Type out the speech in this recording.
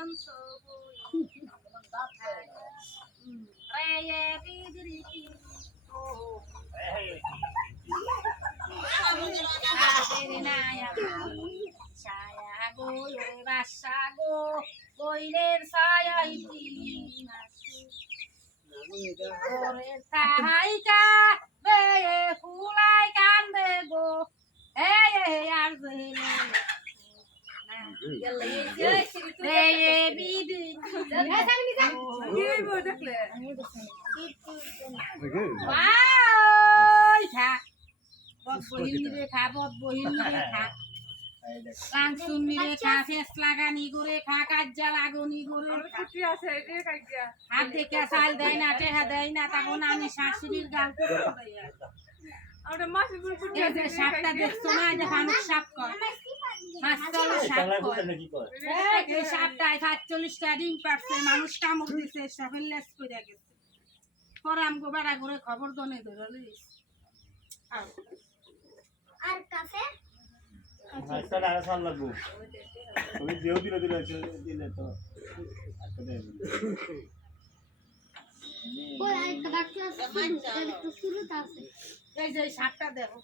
হংস রে বিদরি ও ছায়া গো ওরে বাসা গো বইনের ছায়া ইতি ওরে তাহাইকা বে ফুলাই কান্দে গো এ আর রে বিদরি বহিনী রেখা বদ বহিনী রেখা কাঞ্চুনি রেখা ফেস লাগানি করে খা কাজ্জা লাগনি করে হাত দেখে চাল দেয় না টেহা দেয় না তখন আমি শাশুড়ির গাল সাপটা দেখছো না যে মানুষ সাপ কর এই সাপটায় ৪৭টা ডিম পারছে মানুষ কামড় দিছে সবের লেস করে গেছে পরে আমগো বেড়া করে খবর দনে ধরে আর কাফে আচ্ছা না সাল লাগবো তুমি দেও দিলে দিলে তো আচ্ছা দেব ওই একটা ডাক্তার আছে শুরুতে আছে এই যে সাপটা দেখো